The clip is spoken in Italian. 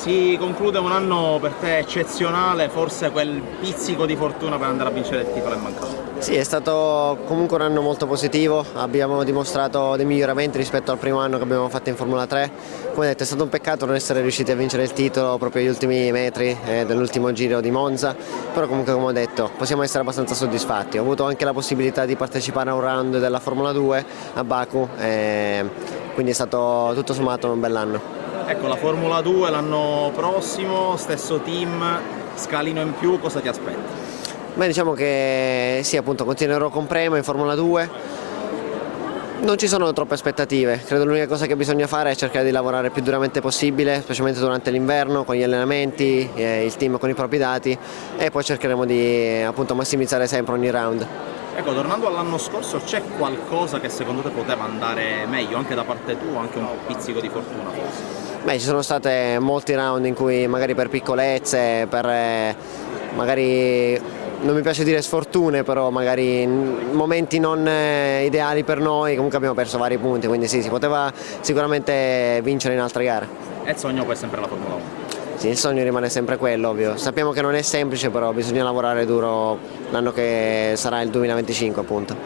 Si conclude un anno per te eccezionale, forse quel pizzico di fortuna per andare a vincere il titolo è mancato. Sì, è stato comunque un anno molto positivo, abbiamo dimostrato dei miglioramenti rispetto al primo anno che abbiamo fatto in Formula 3. Come detto, è stato un peccato non essere riusciti a vincere il titolo proprio agli ultimi metri dell'ultimo giro di Monza, però comunque, come ho detto, possiamo essere abbastanza soddisfatti. Ho avuto anche la possibilità di partecipare a un round della Formula 2 a Baku, quindi è stato tutto sommato un bell'anno. Ecco, la Formula 2 l'anno prossimo, stesso team, scalino in più, cosa ti aspetti? Beh, diciamo che sì, appunto, continuerò con Prema in Formula 2. Non ci sono troppe aspettative, credo l'unica cosa che bisogna fare è cercare di lavorare più duramente possibile, specialmente durante l'inverno, con gli allenamenti, il team con i propri dati, e poi cercheremo di appunto massimizzare sempre ogni round. Ecco, tornando all'anno scorso, c'è qualcosa che secondo te poteva andare meglio, anche da parte tua, anche un pizzico di fortuna forse? Beh, ci sono state molti round in cui magari per piccolezze, per magari, non mi piace dire sfortune, però magari momenti non ideali per noi, comunque abbiamo perso vari punti, quindi sì, si poteva sicuramente vincere in altre gare. E il sogno poi è sempre la Formula 1. Sì, il sogno rimane sempre quello, ovvio. Sappiamo che non è semplice, però bisogna lavorare duro l'anno che sarà il 2025, appunto.